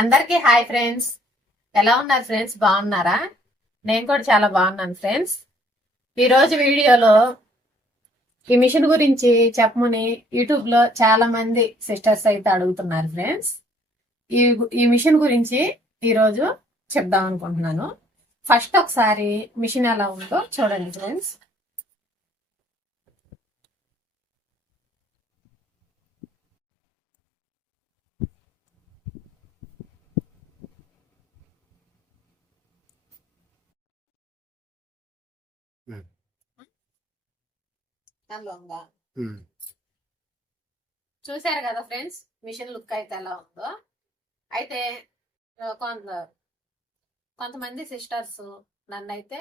అందరికీ hi friends. ఎలా ఉన్నారు ఫ్రెండ్స్? బాగున్నారా? నేను కూడా చాలా బాగున్నాను ఫ్రెండ్స్. ఈరోజు వీడియోలో ఈ మిషన్ గురించి చెప్పమని యూట్యూబ్ లో చాలా మంది సిస్టర్స్ అయితే అడుగుతున్నారు ఫ్రెండ్స్. ఈ ఈ మిషన్ గురించి ఈరోజు చెప్దాం అనుకుంటున్నాను. ఫస్ట్ ఒకసారి మిషన్ ఎలా ఉందో చూడండి ఫ్రెండ్స్. చూసారు కదా ఫ్రెండ్స్, మిషన్ లుక్ అయితే ఎలా ఉందో. అయితే కొంతమంది సిస్టర్స్ నన్ను అయితే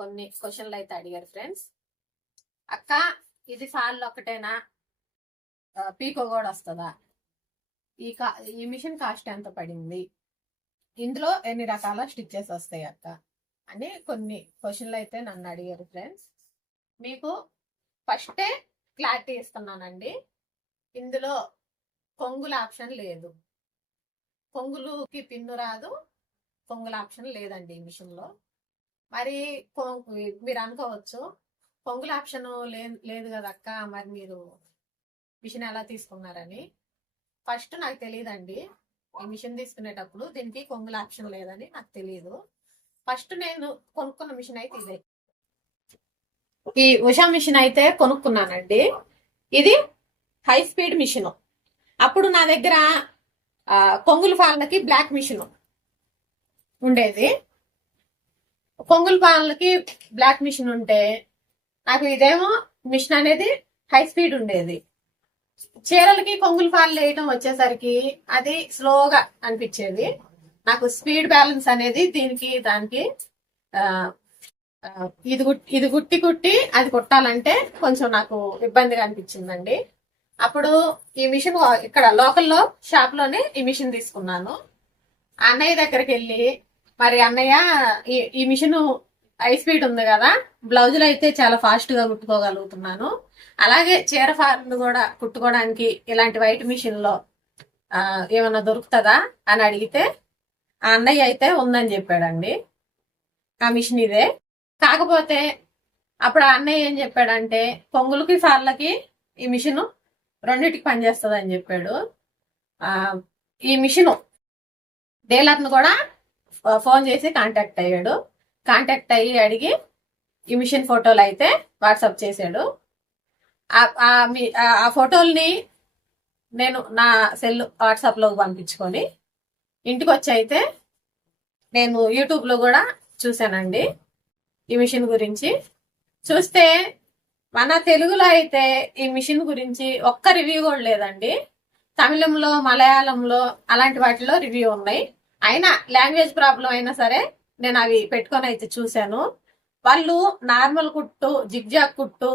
కొన్ని క్వశ్చన్లు అయితే అడిగారు ఫ్రెండ్స్. అక్క, ఇది ఫాల్ ఒకటేనా, పీకో కూడా వస్తుందా, ఈ మిషన్ కాస్ట్ ఎంత పడింది, ఇందులో ఎన్ని రకాల స్టిచ్చెస్ వస్తాయి అక్క అని కొన్ని క్వశ్చన్లు అయితే నన్ను అడిగారు ఫ్రెండ్స్. మీకు ఫస్టే క్లారిటీ ఇస్తున్నానండి. ఇందులో కొంగుల ఆప్షన్ లేదు, కొంగులుకి పిన్ను రాదు, కొంగుల ఆప్షన్ లేదండి ఈ మిషన్లో. మరి మీరు అనుకోవచ్చు, కొంగుల ఆప్షన్ లేదు కదక్క, మరి మీరు మిషన్ ఎలా తీసుకున్నారని. ఫస్ట్ నాకు తెలియదండి, ఈ మిషన్ తీసుకునేటప్పుడు దీనికి కొంగుల ఆప్షన్ లేదని నాకు తెలియదు. ఫస్ట్ నేను కొనుక్కున్న మిషన్ అయితే ఇదే, ఈ ఉషా మిషన్ అయితే కొనుక్కున్నానండి. ఇది హై స్పీడ్ మిషన్. అప్పుడు నా దగ్గర కొంగుల పాలనకి బ్లాక్ మిషన్ ఉండేది. కొంగుల పాలనకి బ్లాక్ మిషన్ ఉంటే నాకు ఇదేమో మిషన్ అనేది హై స్పీడ్ ఉండేది. చీరలకి కొంగుల పాలు వేయటం వచ్చేసరికి అది స్లోగా అనిపించేది. నాకు స్పీడ్ బ్యాలెన్స్ అనేది దీనికి దానికి ఇది కుట్టి అది కుట్టాలంటే కొంచెం నాకు ఇబ్బందిగా అనిపించిందండి. అప్పుడు ఈ మిషన్ ఇక్కడ లోకల్లో షాప్ లోనే ఈ మిషన్ తీసుకున్నాను. అన్నయ్య దగ్గరికి వెళ్ళి, మరి అన్నయ్య ఈ మిషన్ హై స్పీడ్ ఉంది కదా, బ్లౌజులు అయితే చాలా ఫాస్ట్ గా కుట్టుకోగలుగుతున్నాను, అలాగే చీర ఫార్లు కూడా కుట్టుకోవడానికి ఇలాంటి వైట్ మిషన్ లో ఏమన్నా దొరుకుతుందా అని అడిగితే ఆ అన్నయ్య అయితే ఉందని చెప్పాడండి. ఆ మిషన్ ఇదే. కాకపోతే అప్పుడు ఆ అన్నయ్య ఏం చెప్పాడంటే, పొంగులకి ఫార్లకి ఈ మిషన్ రెండింటికి పనిచేస్తుంది అని చెప్పాడు. ఈ మిషన్ డీలర్ను కూడా ఫోన్ చేసి కాంటాక్ట్ అయ్యాడు. కాంటాక్ట్ అయ్యి అడిగి ఈ మిషన్ ఫోటోలు అయితే వాట్సాప్ చేశాడు. ఆ ఫోటోల్ని నేను నా సెల్ వాట్సాప్ లో పంపించుకొని ఇంటికి వచ్చి అయితే నేను యూట్యూబ్ లో కూడా చూశానండి ఈ మిషన్ గురించి. చూస్తే మన తెలుగులో అయితే ఈ మిషన్ గురించి ఒక్క రివ్యూ కూడా లేదండి. తమిళంలో, మలయాళంలో అలాంటి వాటిలో రివ్యూ ఉన్నాయి. అయినా లాంగ్వేజ్ ప్రాబ్లం అయినా సరే నేను అవి పెట్టుకొని అయితే చూశాను. వాళ్ళు నార్మల్ కుట్టు, జిగ్జాగ్ కుట్టు,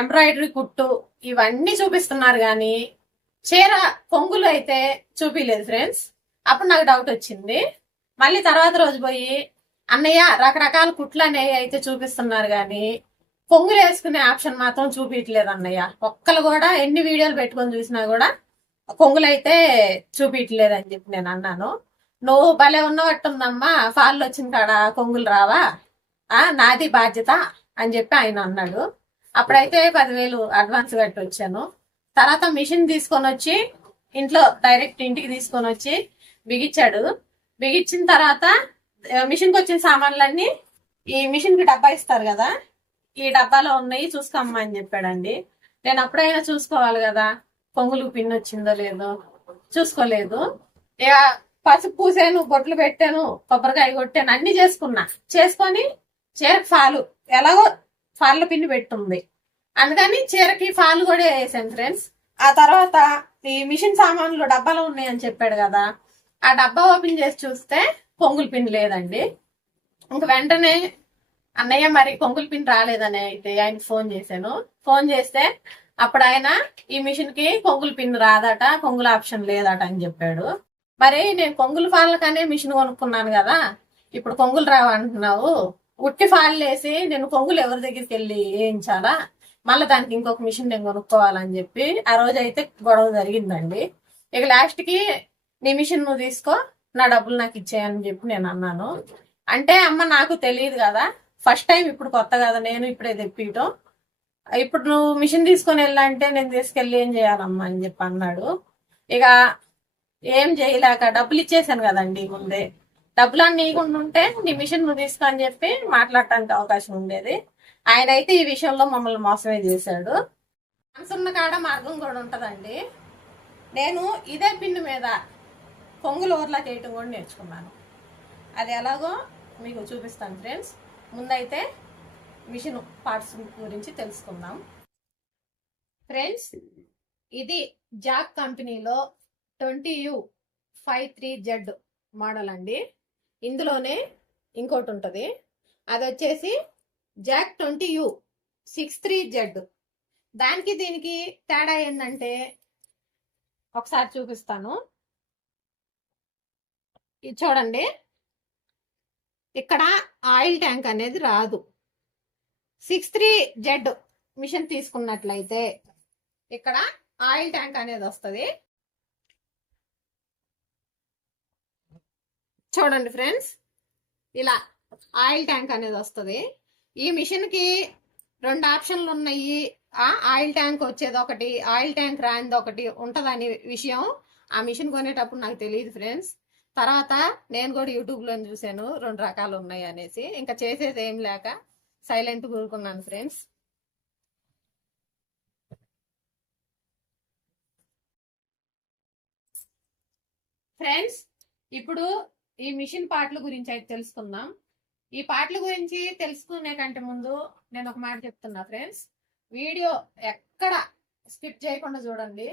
ఎంబ్రాయిడరీ కుట్టు ఇవన్నీ చూపిస్తున్నారు కానీ చీర కొంగులు అయితే చూపిలేదు ఫ్రెండ్స్. అప్పుడు నాకు డౌట్ వచ్చింది. మళ్ళీ తర్వాత రోజు పోయి, అన్నయ్య రకరకాల కుట్లు అనేవి అయితే చూపిస్తున్నారు కానీ కొంగులు వేసుకునే ఆప్షన్ మాత్రం చూపించలేదు అన్నయ్య. ఒక్కలు కూడా ఎన్ని వీడియోలు పెట్టుకొని చూసినా కూడా కొంగులు అయితే చూపించలేదు అని చెప్పి నేను అన్నాను. నువ్వు భలే ఉన్నట్టుందమ్మా, ఫాల్ వచ్చిన కాడ కొంగులు రావా, నాది బాధ్యత అని చెప్పి ఆయన అన్నాడు. అప్పుడైతే 10,000 అడ్వాన్స్ కట్టి వచ్చాను. తర్వాత మిషన్ తీసుకొని వచ్చి ఇంట్లో డైరెక్ట్ ఇంటికి తీసుకొని వచ్చి బిగించాడు. బిగించిన తర్వాత మిషన్కి వచ్చిన సామాన్లన్నీ ఈ మిషన్ కి డబ్బా ఇస్తారు కదా, ఈ డబ్బాలో ఉన్నాయి చూసుకోమ్మా అని చెప్పాడండి. నేను అప్పుడైనా చూసుకోవాలి కదా, పొంగులు పిన్ వచ్చిందో లేదో చూసుకోలేదు. ఇక పసుపు పూసాను, బొట్లు పెట్టాను, కొబ్బరికాయ కొట్టాను, అన్ని చేసుకొని చీరకు ఫాలు ఎలాగో ఫాల్లో పిన్ని పెట్టుంది, అందుకని చీరకి ఫాలు కూడా వేసాను ఫ్రెండ్స్. ఆ తర్వాత ఈ మిషన్ సామాన్లు డబ్బాలో ఉన్నాయని చెప్పాడు కదా, ఆ డబ్బా ఓపెన్ చేసి చూస్తే కొంగులు పిన్ లేదండి. ఇంక వెంటనే అన్నయ్య మరి కొంగుల పిన్ రాలేదని అయితే ఆయనకి ఫోన్ చేశాను. ఫోన్ చేస్తే అప్పుడు ఆయన ఈ మిషన్ కి కొంగుల పిన్ రాదట, కొంగుల ఆప్షన్ లేదట అని చెప్పాడు. మరి నేను కొంగుల ఫాళ్ళకనే మిషన్ కొనుక్కున్నాను కదా, ఇప్పుడు కొంగులు రావంటున్నావు, ఉట్టి ఫాళ్ళు వేసి నేను కొంగులు ఎవరి దగ్గరికి వెళ్ళి వేయించాలా, మళ్ళీ దానికి ఇంకొక మిషన్ నేను కొనుక్కోవాలని చెప్పి ఆ రోజు అయితే గొడవ జరిగిందండి. ఇక లాస్ట్ కి నీ మిషన్ నువ్వు తీసుకో, నా డబ్బులు నాకు ఇచ్చేయని చెప్పి నేను అన్నాను. అంటే అమ్మ నాకు తెలియదు కదా, ఫస్ట్ టైం, ఇప్పుడు కొత్త కదా, నేను ఇప్పుడే తెప్పియటం. ఇప్పుడు నువ్వు మిషన్ తీసుకొని వెళ్ళాలంటే నేను తీసుకెళ్ళి ఏం చేయాలమ్మా అని చెప్పి అన్నాడు. ఇక ఏం చేయలేక డబ్బులు ఇచ్చేసాను కదండి ముందే. డబ్బులు అన్ని నీకుండా ఉంటే నీ మిషన్ నువ్వు తీసుకో అని చెప్పి మాట్లాడటానికి అవకాశం ఉండేది. ఆయన అయితే ఈ విషయంలో మమ్మల్ని మోసమే చేశాడు. మనసున్న కాడ మార్గం కూడా ఉంటదండి. నేను ఇదే పిన్ను మీద పొంగులు ఓవర్లాక్ వేయటం కూడా నేర్చుకున్నాను. అది ఎలాగో మీకు చూపిస్తాను ఫ్రెండ్స్. ముందైతే మిషన్ పార్ట్స్ గురించి తెలుసుకుందాం. ఫ్రెండ్స్, ఇది జాక్ కంపెనీలో 20U53Z మోడల్ అండి. ఇందులోనే ఇంకోటి ఉంటుంది, అది వచ్చేసి జాక్ 20U63Z. దానికి దీనికి తేడా ఏంటంటే ఒకసారి చూపిస్తాను. ఇది చూడండి, ఇక్కడ ఆయిల్ ట్యాంక్ అనేది రాదు. 63Z మిషన్ తీసుకున్నట్లయితే ఇక్కడ ఆయిల్ ట్యాంక్ అనేది వస్తుంది. చూడండి ఫ్రెండ్స్, ఇలా ఆయిల్ ట్యాంక్ అనేది వస్తుంది. ఈ మిషన్ కి 2 ఆప్షన్లు ఉన్నాయి. ఆయిల్ ట్యాంక్ వచ్చేది ఒకటి, ఆయిల్ ట్యాంక్ రానిది ఒకటి ఉంటదని విషయం ఆ మిషన్ కొనేటప్పుడు నాకు తెలియదు ఫ్రెండ్స్. తర్వాత నేను కూడా యూట్యూబ్ లో చూసాను 2 రకాలు ఉన్నాయి అనేసి. ఇంకా చేసేది ఏం లేక సైలెంట్ కూరుకున్నాను ఫ్రెండ్స్. ఫ్రెండ్స్, ఇప్పుడు ఈ మిషన్ పార్ట్ల గురించి అయితే తెలుసుకుందాం. ఈ పార్ట్ల గురించి తెలుసుకునే కంటే ముందు నేను ఒక మాట చెప్తున్నా ఫ్రెండ్స్. వీడియో ఎక్కడ స్కిప్ చేయకుండా చూడండి.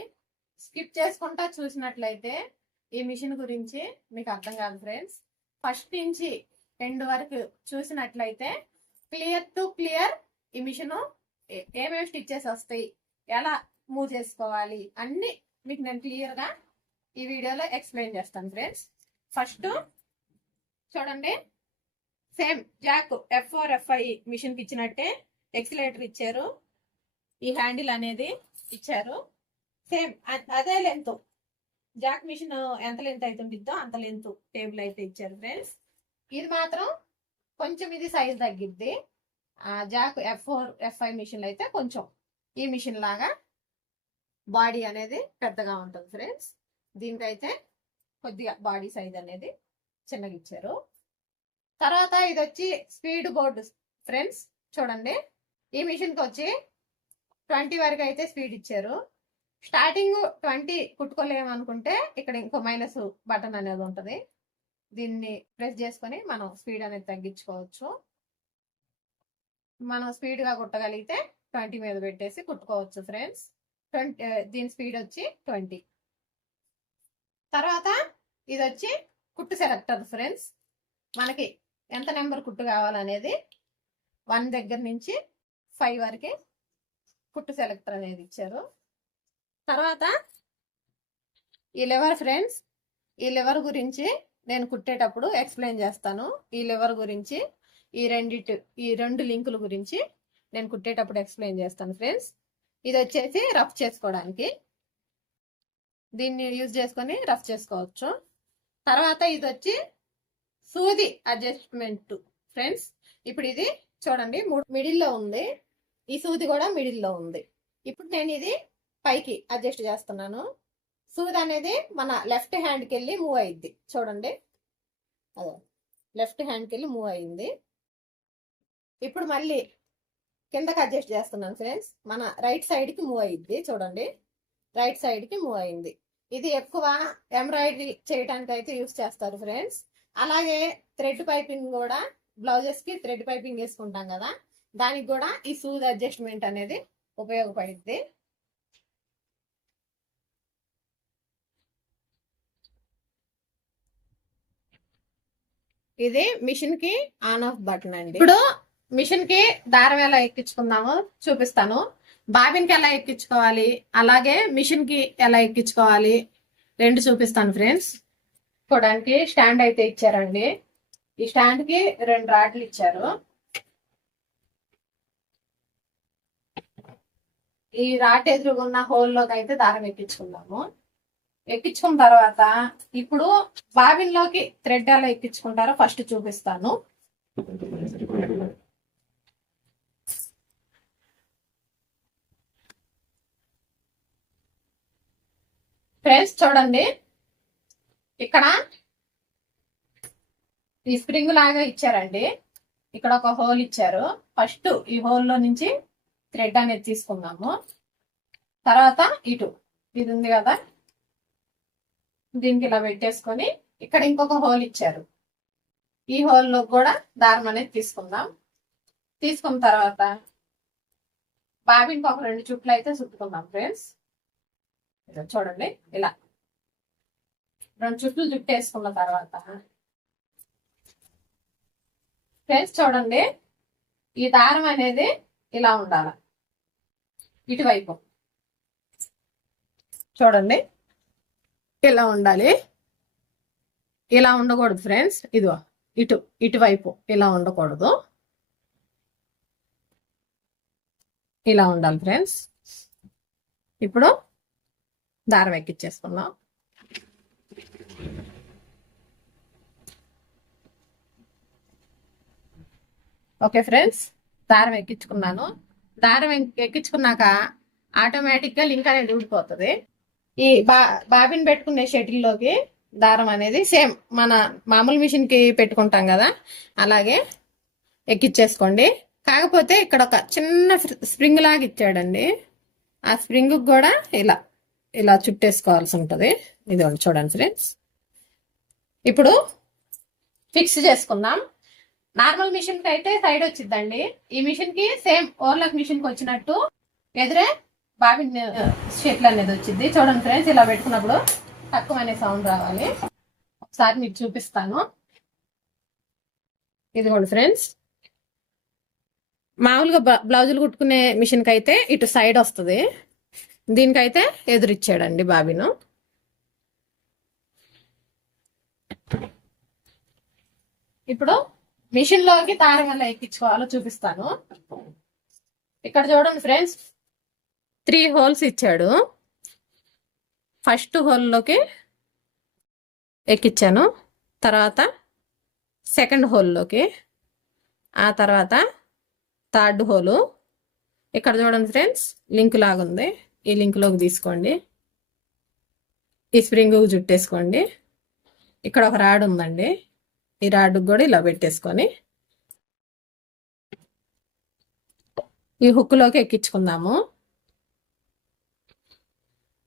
స్కిప్ చేసుకుంటా చూసినట్లయితే ఈ మిషన్ గురించి మీకు అర్థం కాదు ఫ్రెండ్స్. ఫస్ట్ నుంచి ఎండ్ వరకు చూసినట్లయితే క్లియర్ టు క్లియర్ ఈ మిషన్ ఏమేమి స్టిచ్చెస్ వస్తాయి, ఎలా మూవ్ చేసుకోవాలి అన్ని మీకు నేను క్లియర్ గా ఈ వీడియోలో ఎక్స్ప్లెయిన్ చేస్తాను ఫ్రెండ్స్. ఫస్ట్ చూడండి, same jack F4 F5 machine కి ఇచ్చినట్టే ఎక్సిలేటర్ ఇచ్చారు, ఈ హ్యాండిల్ అనేది ఇచ్చారు. సేమ్ అదే లెంత్, జాక్ మిషన్ ఎంత లెంత్ అయితే ఉంటుందో అంత లెంత్ టేబుల్ అయితే ఇచ్చారు ఫ్రెండ్స్. ఇది మాత్రం కొంచెం ఇది size తగ్గిద్ది. Jack F4 F5 machine అయితే కొంచెం ఈ మిషన్ లాగా బాడీ అనేది పెద్దగా ఉంటుంది ఫ్రెండ్స్. దీనికైతే కొద్దిగా బాడీ సైజ్ అనేది చిన్నగా ఇచ్చారు. తర్వాత ఇది వచ్చి స్పీడ్ బోర్డు ఫ్రెండ్స్. చూడండి, ఈ మిషన్ కి వచ్చి 20 వరకు అయితే స్పీడ్ ఇచ్చారు. స్టార్టింగ్ 20 కుట్టుకోలేమనుకుంటే ఇక్కడ ఇంకో మైనస్ బటన్ అనేది ఉంటుంది. దీన్ని ప్రెస్ చేసుకొని మనం స్పీడ్ అనేది తగ్గించుకోవచ్చు. మనం స్పీడ్ గా కుట్టగలిగితే 20 మీద పెట్టేసి కుట్టుకోవచ్చు ఫ్రెండ్స్. దీని స్పీడ్ వచ్చి 20. తర్వాత ఇది వచ్చి కుట్టు సెలెక్టర్ ఫ్రెండ్స్. మనకి ఎంత నెంబర్ కుట్టు కావాలనేది 1 దగ్గర నుంచి 5 వరకు కుట్టు సెలెక్టర్ అనేది ఇచ్చారు. తర్వాత ఈ లెవర్ ఫ్రెండ్స్, ఈ లెవర్ గురించి నేను కుట్టేటప్పుడు ఎక్స్ప్లెయిన్ చేస్తాను. ఈ లెవర్ గురించి, ఈ 2 లింకుల గురించి నేను కుట్టేటప్పుడు ఎక్స్ప్లెయిన్ చేస్తాను ఫ్రెండ్స్. ఇది వచ్చేసి రఫ్ చేసుకోవడానికి, దీన్ని యూజ్ చేసుకొని రఫ్ చేసుకోవచ్చు. తర్వాత ఇది వచ్చి సూది అడ్జస్ట్మెంట్ ఫ్రెండ్స్. ఇప్పుడు ఇది చూడండి మిడిల్లో ఉంది, ఈ సూది కూడా మిడిల్లో ఉంది. ఇప్పుడు నేను ఇది పైకి అడ్జస్ట్ చేస్తున్నాను. సూది అనేది మన లెఫ్ట్ హ్యాండ్కి వెళ్ళి మూవ్ అయింది. చూడండి, అదే లెఫ్ట్ హ్యాండ్కి వెళ్ళి మూవ్ అయింది. ఇప్పుడు మళ్ళీ కిందకి అడ్జస్ట్ చేస్తున్నాను ఫ్రెండ్స్. మన రైట్ సైడ్కి మూవ్ అయింది. చూడండి, రైట్ సైడ్కి మూవ్ అయింది. ఇది ఎక్కువ ఎంబ్రాయిడరీ చేయడానికి అయితే యూస్ చేస్తారు ఫ్రెండ్స్. అలాగే థ్రెడ్ పైపింగ్ కూడా, బ్లౌజెస్ కి థ్రెడ్ పైపింగ్ వేసుకుంటాం కదా, దానికి కూడా ఈ సూది అడ్జస్ట్మెంట్ అనేది ఉపయోగపడుద్ది. ఇది మిషన్ కి ఆన్ ఆఫ్ బటన్ అండి. ఇప్పుడు మిషన్ కి దారం ఎలా ఎక్కించుకుందామో చూపిస్తాను. బాబిన్ కి ఎలా ఎక్కించుకోవాలి, అలాగే మిషన్ కి ఎలా ఎక్కించుకోవాలి 2 చూపిస్తాను ఫ్రెండ్స్. చూడడానికి స్టాండ్ అయితే ఇచ్చారండి. ఈ స్టాండ్ కి 2 రాడ్లు ఇచ్చారు. ఈ రాడ్ ఎదురుగున్న హోల్లోకి అయితే దారం ఎక్కించుకుందాము. ఎక్కించుకున్న తర్వాత ఇప్పుడు బాబిన్లోకి థ్రెడ్ ఎలా ఎక్కించుకుంటారో ఫస్ట్ చూపిస్తాను. ఫ్రెండ్స్ చూడండి, ఇక్కడ ఈ స్ప్రింగ్ లాగా ఇచ్చారండి. ఇక్కడ ఒక హోల్ ఇచ్చారు. ఫస్ట్ ఈ హోల్లో నుంచి థ్రెడ్ అనేది తీసుకుందాము. తర్వాత ఇటు ఇది ఉంది కదా, దీనికి ఇలా పెట్టేసుకొని ఇక్కడ ఇంకొక హోల్ ఇచ్చారు. ఈ హోల్లో కూడా దారం అనేది తీసుకుందాం. తీసుకున్న తర్వాత బాబిన్కి ఒక 2 చుట్లు అయితే చుట్టుకుందాం ఫ్రెండ్స్. చూడండి, ఇలా 2 చుట్లు చుట్టేసుకున్న తర్వాత ఫ్రెండ్స్ చూడండి, ఈ దారం అనేది ఇలా ఉండాలి. ఇటువైపు చూడండి, ఇలా ఉండాలి. ఇలా ఉండకూడదు ఫ్రెండ్స్. ఇదిగో ఇటువైపు ఇలా ఉండకూడదు, ఇలా ఉండాలి ఫ్రెండ్స్. ఇప్పుడు దారం ఎక్కించేసుకుందాం. ఓకే ఫ్రెండ్స్, దారం ఎక్కించుకున్నాను. దారం ఎక్కించుకున్నాక ఆటోమేటిక్గా లింక్ అనేది ఊడిపోతుంది. ఈ బాబిన్ పెట్టుకునే షటిల్లోకి దారం అనేది సేమ్ మన మామూలు మిషన్ కి పెట్టుకుంటాం కదా, అలాగే ఎక్కిచ్చేసుకోండి. కాకపోతే ఇక్కడ ఒక చిన్న స్ప్రింగ్ లాగా ఇచ్చాడండి. ఆ స్ప్రింగ్ కూడా ఇలా ఇలా చుట్టేసుకోవాల్సి ఉంటుంది. ఇది చూడండి ఫ్రెండ్స్. ఇప్పుడు ఫిక్స్ చేసుకుందాం. నార్మల్ మిషన్ కి అయితే సైడ్ వచ్చిందండి. ఈ మిషన్ కి సేమ్ ఓవర్లాక్ మిషన్ కి వచ్చినట్టు ఎదురే బాబిన్ షెట్లు అనేది వచ్చింది. చూడండి ఫ్రెండ్స్, ఇలా పెట్టుకున్నప్పుడు తక్కువ అనే సౌండ్ రావాలి. ఒకసారి మీకు చూపిస్తాను. ఇదిగోండి ఫ్రెండ్స్, మామూలుగా బ్లౌజులు కుట్టుకునే మిషన్ కి అయితే ఇటు సైడ్ వస్తుంది. దీనికైతే ఎదురిచ్చాడండి బాబిను. ఇప్పుడు మిషన్ లోకి దారం ఎలా ఎక్కించుకోవాలో చూపిస్తాను. ఇక్కడ చూడండి ఫ్రెండ్స్, 3 హోల్స్ ఇచ్చాడు. ఫస్ట్ హోల్లోకి ఎక్కించాను, తర్వాత సెకండ్ హోల్లోకి, ఆ తర్వాత థర్డ్ హోలు. ఇక్కడ చూడండి ఫ్రెండ్స్, లింక్ లాగుంది. ఈ లింక్లోకి తీసుకోండి. ఈ స్ప్రింగ్ చుట్టేసుకోండి. ఇక్కడ ఒక రాడ్ ఉందండి. ఈ రాడ్ కూడా ఇలా పెట్టేసుకొని ఈ హుక్లోకి ఎక్కించుకుందాము.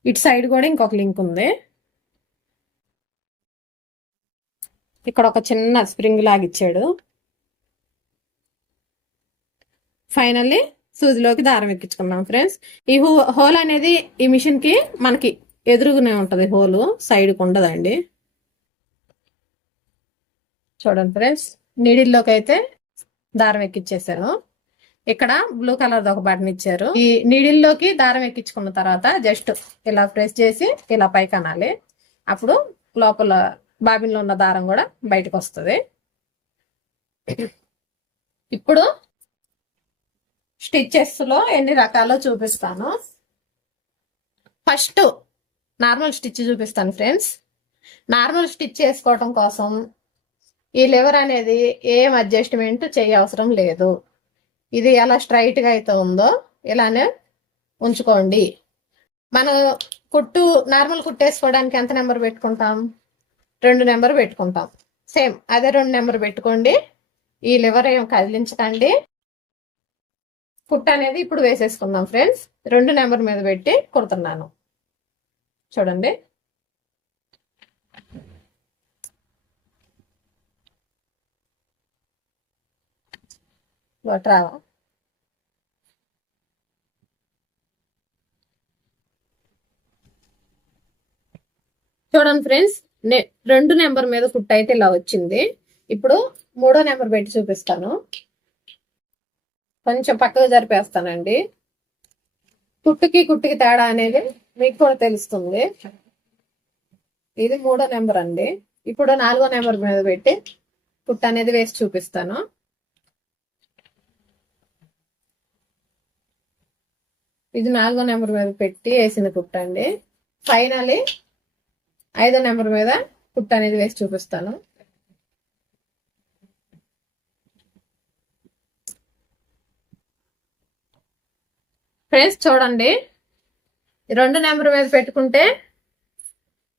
ఇటు సైడ్ కూడా ఇంకొక లింక్ ఉంది. ఇక్కడ ఒక చిన్న స్ప్రింగ్ లాగా ఇచ్చాడు. ఫైనల్లీ సూదిలోకి దారం ఎక్కించుకున్నాం ఫ్రెండ్స్. ఈ హోల్ అనేది ఈ మిషన్ కి మనకి ఎదురుగునే ఉంటది. హోలు సైడ్కి ఉండదండి. చూడండి ఫ్రెండ్స్, నీడిల్లోకి అయితే దారం ఎక్కించేసాను. ఇక్కడ బ్లూ కలర్ ఒక బటన్ ఇచ్చారు. ఈ నీడిల్లోకి దారం ఎక్కించుకున్న తర్వాత జస్ట్ ఇలా ప్రెస్ చేసి ఇలా పైకి అనాలి. అప్పుడు లోపల బాబిన్లో ఉన్న దారం కూడా బయటకు వస్తుంది. ఇప్పుడు స్టిచ్చెస్ లో ఎన్ని రకాలో చూపిస్తాను. ఫస్ట్ నార్మల్ స్టిచ్ చూపిస్తాను ఫ్రెండ్స్. నార్మల్ స్టిచ్ చేసుకోవడం కోసం ఈ లెవర్ అనేది ఏం అడ్జస్ట్మెంట్ చేయవసరం లేదు. ఇది ఎలా స్ట్రైట్ గా అయితే ఉందో ఇలానే ఉంచుకోండి. మనం నార్మల్ కుట్టేసుకోవడానికి ఎంత నెంబర్ పెట్టుకుంటాం? 2 నెంబర్ పెట్టుకుంటాం. సేమ్ అదే 2 నెంబర్ పెట్టుకోండి. ఈ లివర్ ఏం కదిలించకండి. కుట్ట అనేది ఇప్పుడు వేసేసుకుందాం ఫ్రెండ్స్. 2 నెంబర్ మీద పెట్టి కుడుతున్నాను. చూడండి, రావా చూడండి ఫ్రెండ్స్, 2 నెంబర్ మీద కుట్ట అయితే ఇలా వచ్చింది. ఇప్పుడు 3వ నెంబర్ పెట్టి చూపిస్తాను. కొంచెం పక్కకు జరిపేస్తానండి. కుట్టుకి తేడా అనేది మీకు కూడా తెలుస్తుంది. ఇది 3వ నెంబర్ అండి. ఇప్పుడు 4వ నెంబర్ మీద పెట్టి కుట్ట అనేది వేసి చూపిస్తాను. ఇది 4వ నెంబర్ మీద పెట్టి వేసిన కుట్ట అండి. ఫైనలీ 5వ నెంబర్ మీద కుట్టు అనేది వేసి చూపిస్తాను. ఫ్రెండ్స్ చూడండి, 2 నెంబర్ మీద పెట్టుకుంటే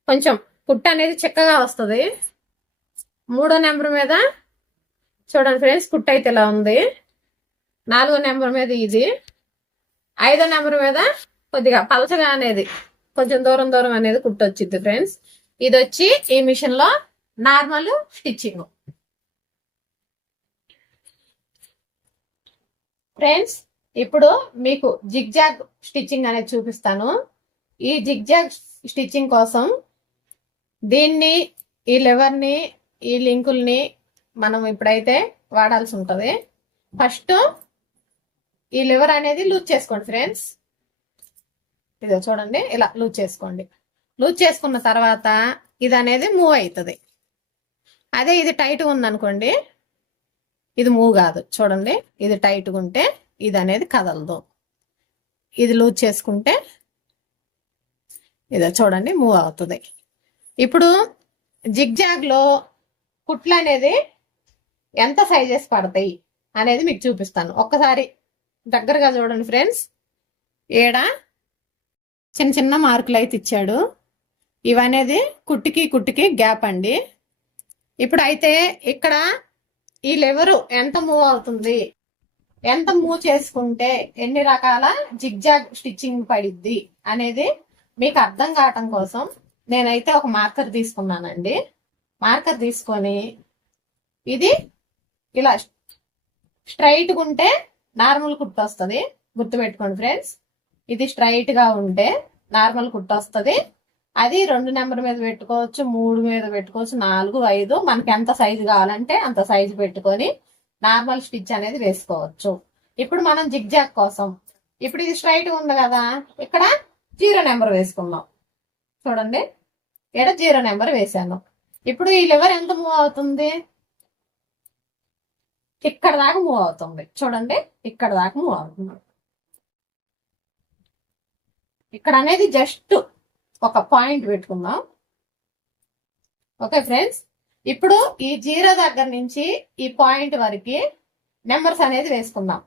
కొంచెం కుట్టు అనేది చిక్కగా వస్తుంది. 3వ నెంబర్ మీద చూడండి ఫ్రెండ్స్, కుట్టు అయితే ఇలా ఉంది. 4వ నెంబర్ మీద ఇది. 5వ నెంబర్ మీద కొద్దిగా పలచగా అనేది కొంచెం దూరం అనేది కుట్టు వచ్చింది ఫ్రెండ్స్. ఇది వచ్చి ఈ మిషన్ లో నార్మల్ స్టిచ్చింగ్. ఫ్రెండ్స్ ఇప్పుడు మీకు జిగ్జాగ్ స్టిచ్చింగ్ అనేది చూపిస్తాను. ఈ జిగ్జాగ్ స్టిచ్చింగ్ కోసం దీన్ని, ఈ లెవర్ని, ఈ లింకుల్ని మనం ఇప్పుడైతే వాడాల్సి ఉంటుంది. ఫస్ట్ ఈ లివర్ అనేది లూజ్ చేసుకోండి ఫ్రెండ్స్. ఇదో చూడండి, ఇలా లూజ్ చేసుకోండి. లూజ్ చేసుకున్న తర్వాత ఇది అనేది మూవ్ అవుతుంది. అదే ఇది టైట్గా ఉందనుకోండి, ఇది మూవ్ కాదు. చూడండి, ఇది టైట్గా ఉంటే ఇది అనేది కదలదు. ఇది లూజ్ చేసుకుంటే ఇదో చూడండి మూవ్ అవుతుంది. ఇప్పుడు జిగ్జాగ్ లో కుట్లు అనేది ఎంత సైజెస్ పడతాయి అనేది మీకు చూపిస్తాను. ఒక్కసారి దగ్గరగా చూడండి ఫ్రెండ్స్. ఏడ చిన్న చిన్న మార్కులు అయితే ఇచ్చాడు. ఇవనేది కుట్టుకి గ్యాప్ అండి. ఇప్పుడు అయితే ఇక్కడ ఈ లెవరు ఎంత మూవ్ అవుతుంది, ఎంత మూవ్ చేసుకుంటే ఎన్ని రకాల జిగ్జాగ్ స్టిచ్చింగ్ పడిద్ది అనేది మీకు అర్థం కావటం కోసం నేనైతే ఒక మార్కర్ తీసుకున్నానండి. మార్కర్ తీసుకొని ఇది ఇలా స్ట్రైట్గా ఉంటే నార్మల్ కుట్టు వస్తుంది. గుర్తుపెట్టుకోండి ఫ్రెండ్స్, ఇది స్ట్రైట్ గా ఉంటే నార్మల్ కుట్టు వస్తుంది. అది 2 నెంబర్ మీద పెట్టుకోవచ్చు, 3 మీద పెట్టుకోవచ్చు, 4, 5 మనకి ఎంత సైజు కావాలంటే అంత సైజు పెట్టుకొని నార్మల్ స్టిచ్ అనేది వేసుకోవచ్చు. ఇప్పుడు మనం జిగ్జాగ్ కోసం ఇప్పుడు ఇది స్ట్రైట్ ఉంది కదా, ఇక్కడ 0 నెంబర్ వేసుకుందాం. చూడండి, ఇక్కడ 0 నెంబర్ వేసాను. ఇప్పుడు ఈ లివర్ ఎంత మూవ్ అవుతుంది, ఇక్కడ దాకా మూవ్ అవుతుంది. చూడండి, ఇక్కడ దాకా మూవ్ అవుతుంది. ఇక్కడ అనేది జస్ట్ ఒక పాయింట్ పెట్టుకుందాం. ఓకే ఫ్రెండ్స్, ఇప్పుడు ఈ 0 దగ్గర నుంచి ఈ పాయింట్ వరకు నెంబర్స్ అనేది వేసుకుందాం.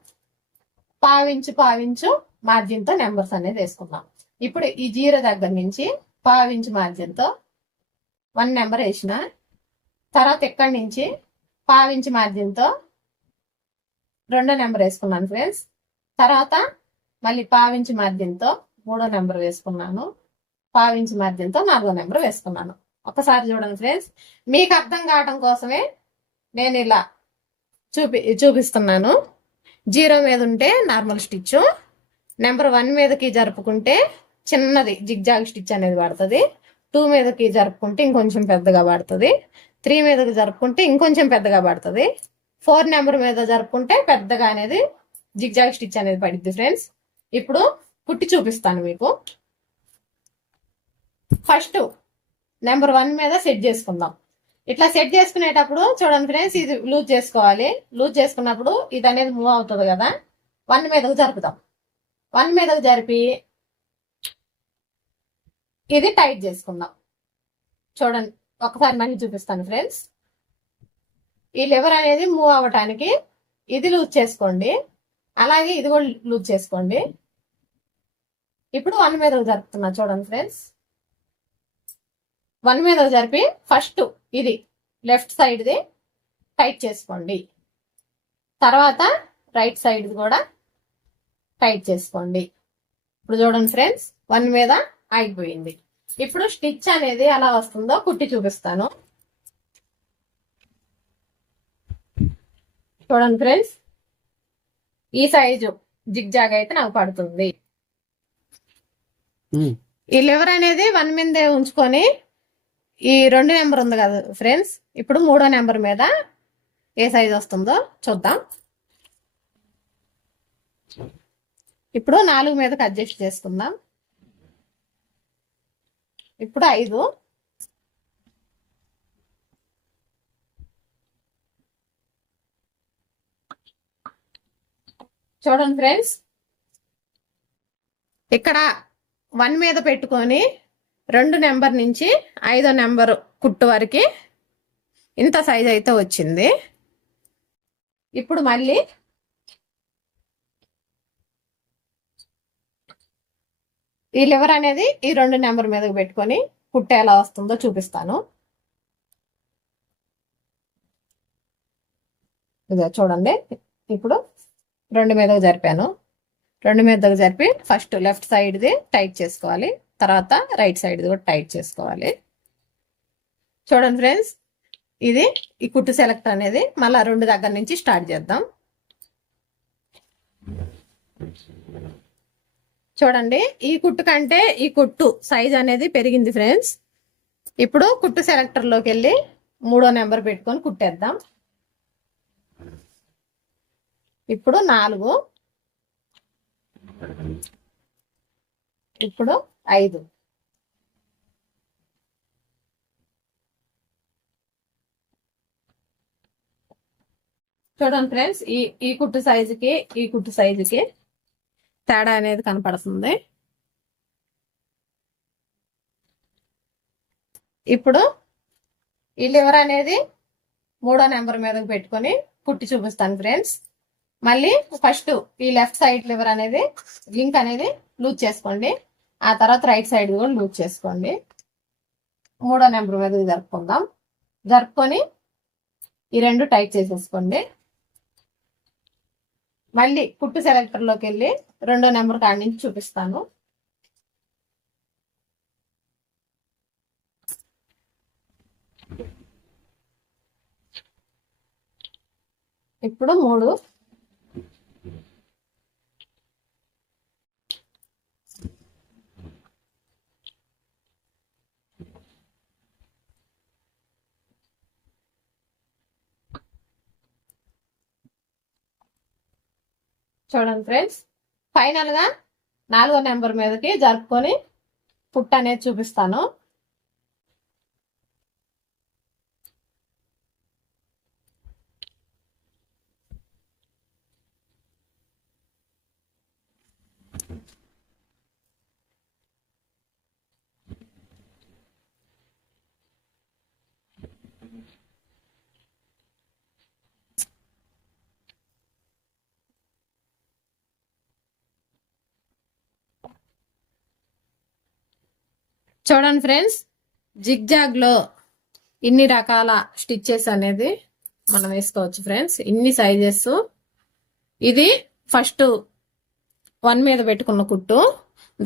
పావించు మార్జిన్ తో నెంబర్స్ అనేది వేసుకుందాం. ఇప్పుడు ఈ 0 దగ్గర నుంచి పావించు మార్జిన్ తో 1 నెంబర్ వేసిన తర్వాత ఇక్కడి నుంచి పావించు మార్జిన్ తో 2వ నెంబర్ వేసుకున్నాను ఫ్రెండ్స్. తర్వాత మళ్ళీ పావించు మార్జిన్ తో 3వ నెంబర్ వేసుకున్నాను. పావించు మార్జిన్ తో 4వ నెంబర్ వేసుకున్నాను. ఒకసారి చూడండి ఫ్రెండ్స్, మీకు అర్థం కావటం కోసమే నేను ఇలా చూపిస్తున్నాను. 0 మీద ఉంటే నార్మల్ స్టిచ్, నెంబర్ 1 మీదకి జరుపుకుంటే చిన్నది జిగ్జాగ్ స్టిచ్ అనేది పడుతుంది. 2 మీదకి జరుపుకుంటే ఇంకొంచెం పెద్దగా పడుతుంది. 3 మీదకి జరుపుకుంటే ఇంకొంచెం పెద్దగా పడుతుంది. 4 నెంబర్ మీద జరుపుకుంటే పెద్దగా అనేది జిగ్జాగ్ స్టిచ్ అనేది పడుద్ది ఫ్రెండ్స్. ఇప్పుడు కుట్టి చూపిస్తాను మీకు. ఫస్ట్ నెంబర్ 1 మీద సెట్ చేసుకుందాం. ఇట్లా సెట్ చేసుకునేటప్పుడు చూడండి ఫ్రెండ్స్, ఇది లూజ్ చేసుకోవాలి. లూజ్ చేసుకున్నప్పుడు ఇది అనేది మూవ్ అవుతుంది కదా, 1 మీదకు జరుపుదాం. 1 మీదకు జరిపి ఇది టైట్ చేసుకుందాం. చూడండి, ఒకసారి మళ్ళీ చూపిస్తాను ఫ్రెండ్స్. ఈ లివర్ అనేది మూవ్ అవ్వటానికి ఇది లూజ్ చేసుకోండి, అలాగే ఇది కూడా లూజ్ చేసుకోండి. ఇప్పుడు 1 మీదకు జరుపుతున్నా. చూడండి ఫ్రెండ్స్, 1 మీదకు జరిపి ఫస్ట్ ఇది లెఫ్ట్ సైడ్ది టైట్ చేసుకోండి. తర్వాత రైట్ సైడ్ కూడా టైట్ చేసుకోండి. ఇప్పుడు చూడండి ఫ్రెండ్స్, 1 మీద ఆగిపోయింది. ఇప్పుడు స్టిచ్ అనేది ఎలా వస్తుందో కుట్టి చూపిస్తాను. చూడండి ఫ్రెండ్స్, ఈ సైజు జిగ్జాగ్ అయితే నాకు పడుతుంది. ఈ లివర్ అనేది 1 మీదే ఉంచుకొని ఈ 2 నెంబర్ ఉంది కదా ఫ్రెండ్స్, ఇప్పుడు 3వ నెంబర్ మీద ఏ సైజ్ వస్తుందో చూద్దాం. ఇప్పుడు 4 మీదకి అడ్జస్ట్ చేసుకుందాం. ఇప్పుడు 5, చూడండి ఫ్రెండ్స్, ఇక్కడ 1 మీద పెట్టుకొని 2 నెంబర్ నుంచి 5వ నెంబర్ కుట్టు వరకు ఇంత సైజ్ అయితే వచ్చింది. ఇప్పుడు మళ్ళీ ఈ లివర్ అనేది ఈ 2 నెంబర్ మీదకి పెట్టుకొని కుట్ట ఎలా వస్తుందో చూపిస్తాను. ఇదే చూడండి. ఇప్పుడు 2 మీదకి జరిపాను. 2 మీదకి జరిపి ఫస్ట్ లెఫ్ట్ సైడ్ది టైట్ చేసుకోవాలి, తర్వాత రైట్ సైడ్ది కూడా టైట్ చేసుకోవాలి. చూడండి ఫ్రెండ్స్, ఇది ఈ కుట్టు సెలెక్ట్ అనేది మళ్ళీ 2 దగ్గర నుంచి స్టార్ట్ చేద్దాం. చూడండి, ఈ కుట్టు కంటే ఈ కుట్టు సైజ్ అనేది పెరిగింది ఫ్రెండ్స్. ఇప్పుడు కుట్టు సెలెక్టర్లోకి వెళ్ళి 3వ నెంబర్ పెట్టుకొని కుట్టేద్దాం. ఇప్పుడు 4, ఇప్పుడు 5. చూడండి ఫ్రెండ్స్, ఈ కుట్టు సైజుకి ఈ కుట్టు సైజుకి తేడా అనేది కనపడుతుంది. ఇప్పుడు ఈ లివర్ అనేది 3వ నెంబర్ మీదకి పెట్టుకొని కుట్టి చూపిస్తాను ఫ్రెండ్స్. మళ్ళీ ఫస్ట్ ఈ లెఫ్ట్ సైడ్ లివర్ అనేది లింక్ అనేది లూజ్ చేసుకోండి, ఆ తర్వాత రైట్ సైడ్ కూడా లూజ్ చేసుకోండి. 3వ నెంబర్ మీదకి జరుపుకుందాం. జరుపుకొని ఈ 2 టైట్ చేసేసుకోండి. మళ్ళీ కుట్టు సెలెక్టర్లోకి వెళ్ళి 2వ నెంబర్ కాడి నుంచి చూపిస్తాను. ఇప్పుడు 3, చూడండి ఫ్రెండ్స్, ఫైనల్ గా 4వ నెంబర్ మీదకి జరుపుకొని కుట్టు అనేది చూపిస్తాను. చూడండి ఫ్రెండ్స్, జిగ్జాగ్ లో ఇన్ని రకాల స్టిచ్చెస్ అనేది మనం వేసుకోవచ్చు ఫ్రెండ్స్, ఇన్ని సైజెస్. ఇది ఫస్ట్ 1 మీద పెట్టుకున్న కుట్టు,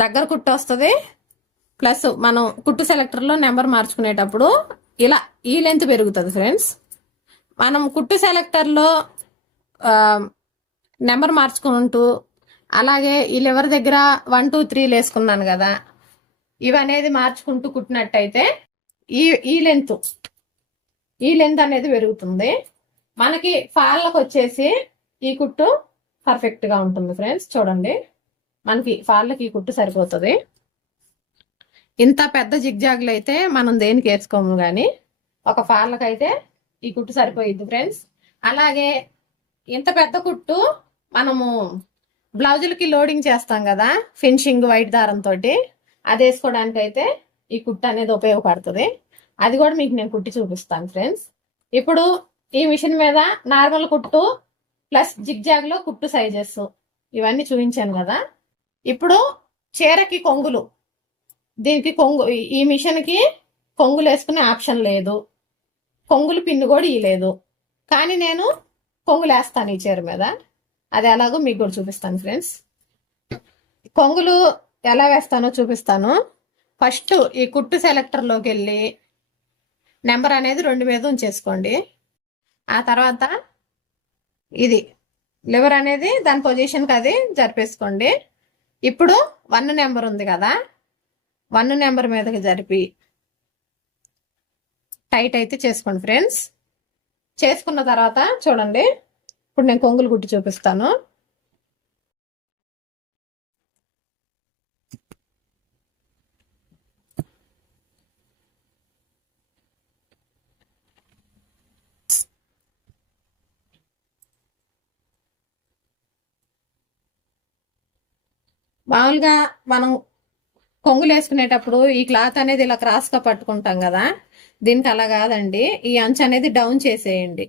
దగ్గర కుట్టు వస్తుంది. ప్లస్ మనం కుట్టు సెలెక్టర్ లో నెంబర్ మార్చుకునేటప్పుడు ఇలా ఈ లెంత్ పెరుగుతుంది ఫ్రెండ్స్. మనం కుట్టు సెలెక్టర్ లో నెంబర్ మార్చుకుంటూ అలాగే ఈ లివర్ దగ్గర 1 2 3 వేసుకున్నాను కదా, ఇవనేది మార్చుకుంటూ కుట్టినట్టయితే ఈ లెంత్ అనేది పెరుగుతుంది. మనకి ఫాల్లకు వచ్చేసి ఈ కుట్టు పర్ఫెక్ట్ గా ఉంటుంది ఫ్రెండ్స్. చూడండి, మనకి ఫాల్కి ఈ కుట్టు సరిపోతుంది. ఇంత పెద్ద జిగ్జాగ్లు అయితే మనం దేనికి వేసుకోము, కానీ ఒక ఫాల్కైతే ఈ కుట్టు సరిపోయిద్ది ఫ్రెండ్స్. అలాగే ఇంత పెద్ద కుట్టు మనము బ్లౌజులకి లోడింగ్ చేస్తాం కదా, ఫినిషింగ్ వైట్ దారంతో, అది వేసుకోవడానికి అయితే ఈ కుట్టు అనేది ఉపయోగపడుతుంది. అది కూడా మీకు నేను కుట్టి చూపిస్తాను ఫ్రెండ్స్. ఇప్పుడు ఈ మిషన్ మీద నార్మల్ కుట్టు ప్లస్ జిగ్జాగ్ లో కుట్టు సైజెస్ ఇవన్నీ చూపించాను కదా. ఇప్పుడు చీరకి కొంగులు, దీనికి కొంగు, ఈ మిషన్ కి కొంగులు వేసుకునే ఆప్షన్ లేదు, కొంగులు పిన్ను కూడా ఇయలేదు. కానీ నేను కొంగులు వేస్తాను ఈ చీర మీద, అది ఎలాగో మీకు కూడా చూపిస్తాను ఫ్రెండ్స్. కొంగులు ఎలా వేస్తానో చూపిస్తాను. ఫస్ట్ ఈ కుట్టు సెలెక్టర్లోకి వెళ్ళి నెంబర్ అనేది 2 మీద ఉంచేసుకోండి. ఆ తర్వాత ఇది లివర్ అనేది దాని పొజిషన్కి అది జరిపేసుకోండి. ఇప్పుడు 1 నెంబర్ ఉంది కదా, 1 నెంబర్ మీదకి జరిపి టైట్ అయితే చేసుకోండి ఫ్రెండ్స్. చేసుకున్న తర్వాత చూడండి, ఇప్పుడు నేను కొంగులు కుట్టి చూపిస్తాను. మామూలుగా మనం కొంగులు వేసుకునేటప్పుడు ఈ క్లాత్ అనేది ఇలా క్రాస్ గా పట్టుకుంటాం కదా, దీనికి అలా కాదండి. ఈ అంచు అనేది డౌన్ చేసేయండి.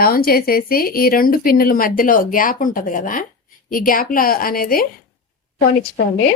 డౌన్ చేసేసి ఈ రెండు పిన్నుల మధ్యలో గ్యాప్ ఉంటది కదా, ఈ గ్యాప్ లో అనేది పోనిచ్చుకోండి.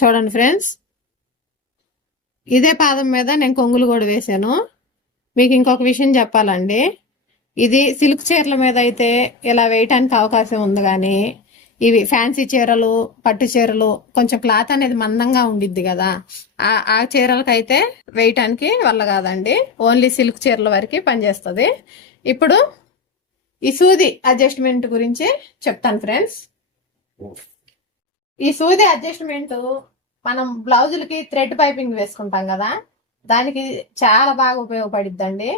చూడండి ఫ్రెండ్స్, ఇదే పాదం మీద నేను కొంగులు కూడా వేసాను. మీకు ఇంకొక విషయం చెప్పాలండి, ఇది సిల్క్ చీరల మీద అయితే ఇలా వేయటానికి అవకాశం ఉంది, కానీ ఇవి ఫ్యాన్సీ చీరలు, పట్టు చీరలు కొంచెం క్లాత్ అనేది మందంగా ఉండిద్ది కదా, ఆ చీరలకైతే వేయటానికి వల్ల కాదండి. ఓన్లీ సిల్క్ చీరల వరకు పనిచేస్తుంది. ఇప్పుడు ఈ సూది అడ్జస్ట్మెంట్ గురించి చెప్తాను ఫ్రెండ్స్. ఈ సూది అడ్జస్ట్మెంట్ మనం బ్లౌజులకి థ్రెడ్ పైపింగ్ వేసుకుంటాం కదా, దానికి చాలా బాగా ఉపయోగపడిద్దండి.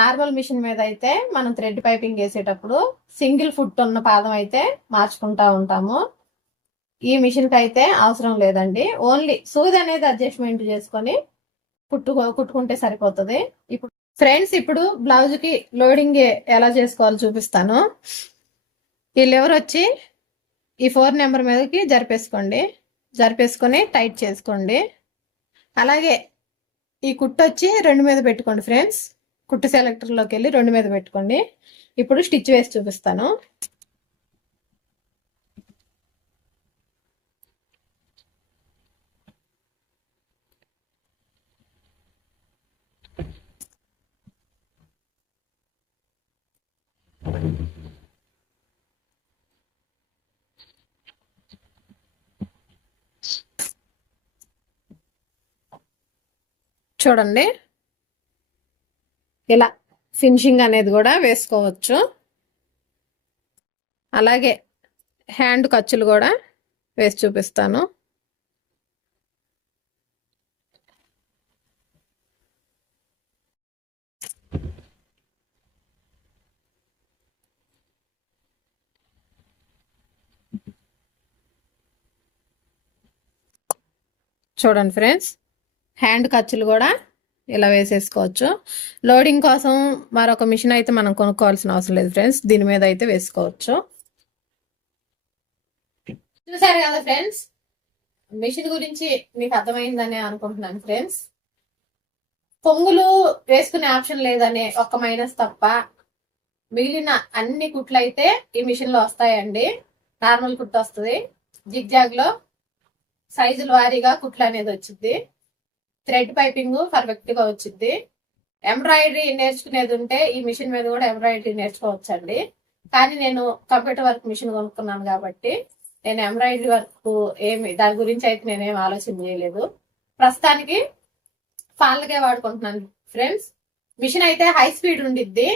నార్మల్ మిషన్ మీద అయితే మనం థ్రెడ్ పైపింగ్ వేసేటప్పుడు సింగిల్ ఫుట్ ఉన్న పాదం అయితే మార్చుకుంటా ఉంటాము. ఈ మిషన్ కి అయితే అవసరం లేదండి. ఓన్లీ సూది అనేది అడ్జస్ట్మెంట్ చేసుకొని కుట్టుకుంటే సరిపోతుంది. ఇప్పుడు ఫ్రెండ్స్, ఇప్పుడు బ్లౌజ్ కి లోడింగ్ ఎలా చేసుకోవాలో చూపిస్తాను. ఈ లెవర్ వచ్చి ఈ 4 నెంబర్ మీదకి జరిపేసుకొని టైట్ చేసుకోండి. అలాగే ఈ కుట్టు వచ్చి 2 మీద పెట్టుకోండి ఫ్రెండ్స్. కుట్టు సెలెక్టర్లోకి వెళ్ళి 2 మీద పెట్టుకోండి. ఇప్పుడు స్టిచ్ వేసి చూపిస్తాను. చూడండి, ఇలా ఫినిషింగ్ అనేది కూడా వేసుకోవచ్చు. అలాగే హ్యాండ్ ఖర్చులు కూడా వేసి చూపిస్తాను. చూడండి ఫ్రెండ్స్, హ్యాండ్ ఖర్చులు కూడా ఇలా వేసేసుకోవచ్చు. లోడింగ్ కోసం మరొక మిషన్ అయితే మనం కొనుక్కోవాల్సిన అవసరం లేదు ఫ్రెండ్స్, దీని మీద అయితే వేసుకోవచ్చు. చూసారు కదా ఫ్రెండ్స్, మిషన్ గురించి మీకు అర్థమైందని అనుకుంటున్నాను ఫ్రెండ్స్. పొంగులు వేసుకునే ఆప్షన్ లేదనే ఒక్క మైనస్ తప్ప మిగిలిన అన్ని కుట్లు అయితే ఈ మిషన్ లో వస్తాయండి. నార్మల్ కుట్టు వస్తుంది, జిగ్జాగ్ లో సైజుల వారీగా కుట్లు అనేది వచ్చింది, థ్రెడ్ పైపింగ్ పర్ఫెక్ట్ గా వచ్చింది. ఎంబ్రాయిడరీ నేర్చుకునేది ఉంటే ఈ మిషన్ మీద కూడా ఎంబ్రాయిడరీ నేర్చుకోవచ్చండి. కానీ నేను కంప్యూటర్ వర్క్ మిషన్ కొనుక్కున్నాను కాబట్టి నేను ఎంబ్రాయిడరీ వర్క్ దాని గురించి అయితే నేనేం ఆలోచన చేయలేదు. ప్రస్తుతానికి ఫాన్లకే వాడుకుంటున్నాను ఫ్రెండ్స్. మిషన్ అయితే హై స్పీడ్ ఉండిద్ది,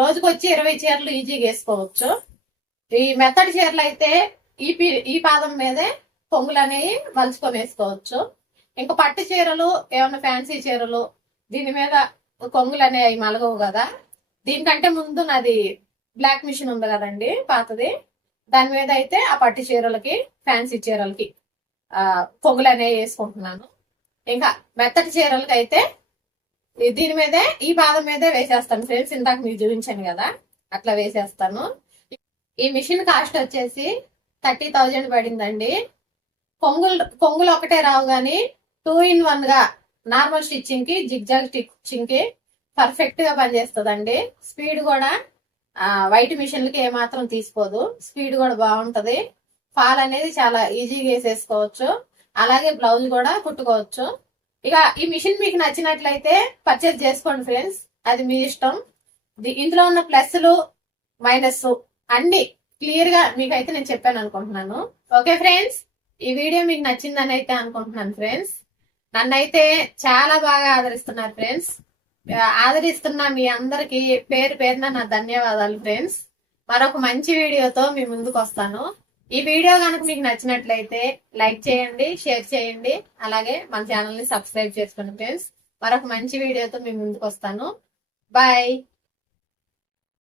రోజుకు వచ్చి 20 చీరలు ఈజీగా వేసుకోవచ్చు. ఈ మెత్తడి చీరలు అయితే ఈ పాదం మీదే పొంగులు అనేవి మలుచుకొని వేసుకోవచ్చు. ఇంకా పట్టు చీరలు, ఏమన్నా ఫ్యాన్సీ చీరలు దీని మీద కొంగులు అనేవి మలగవు కదా. దీనికంటే ముందు నాది బ్లాక్ మిషన్ ఉంది కదండి, పాతది, దాని మీద అయితే ఆ పట్టు చీరలకి, ఫ్యాన్సీ చీరలకి పొంగులు అనేవి వేసుకుంటున్నాను. ఇంకా మెత్తటి చీరలకి అయితే దీని మీదే, ఈ పాదం మీదే వేసేస్తాను ఫ్రెండ్స్. ఇందాక మీకు చూపించాను కదా, అట్లా వేసేస్తాను. ఈ మిషన్ కాస్ట్ వచ్చేసి 30,000 పడిందండి. కొంగులు ఒకటే రావు గాని 2 in 1 గా నార్మల్ స్టిచ్చింగ్ కి, జిగ్జాగ్ స్టిచ్చింగ్ కి పర్ఫెక్ట్ గా పనిచేస్తుందండి. స్పీడ్ కూడా వైట్ మిషన్లకి ఏమాత్రం తీసుకోదు, స్పీడ్ కూడా బాగుంటది. ఫాల్ అనేది చాలా ఈజీగా వేసేసుకోవచ్చు. అలాగే బ్లౌజ్ కూడా కుట్టుకోవచ్చు. ఇక ఈ మిషన్ మీకు నచ్చినట్లయితే పర్చేస్ చేసుకోండి ఫ్రెండ్స్, అది మీ ఇష్టం. ఇందులో ఉన్న ప్లస్లు మైనస్ అన్ని క్లియర్ గా మీకైతే నేను చెప్పాను అనుకుంటున్నాను. ఓకే ఫ్రెండ్స్, ఈ వీడియో మీకు నచ్చిందని అయితే అనుకుంటున్నాను ఫ్రెండ్స్. నన్నైతే చాలా బాగా ఆదరిస్తున్నారు ఫ్రెండ్స్. ఆదరిస్తున్న మీ అందరికి పేరు పేరున నా ధన్యవాదాలు ఫ్రెండ్స్. మరొక మంచి వీడియోతో మీ ముందుకు వస్తాను. ఈ వీడియో కనుక మీకు నచ్చినట్లయితే లైక్ చేయండి, షేర్ చేయండి, అలాగే మన ఛానల్ ని సబ్స్క్రైబ్ చేసుకోండి ఫ్రెండ్స్. మరొక మంచి వీడియోతో మీ ముందుకు వస్తాను. బాయ్.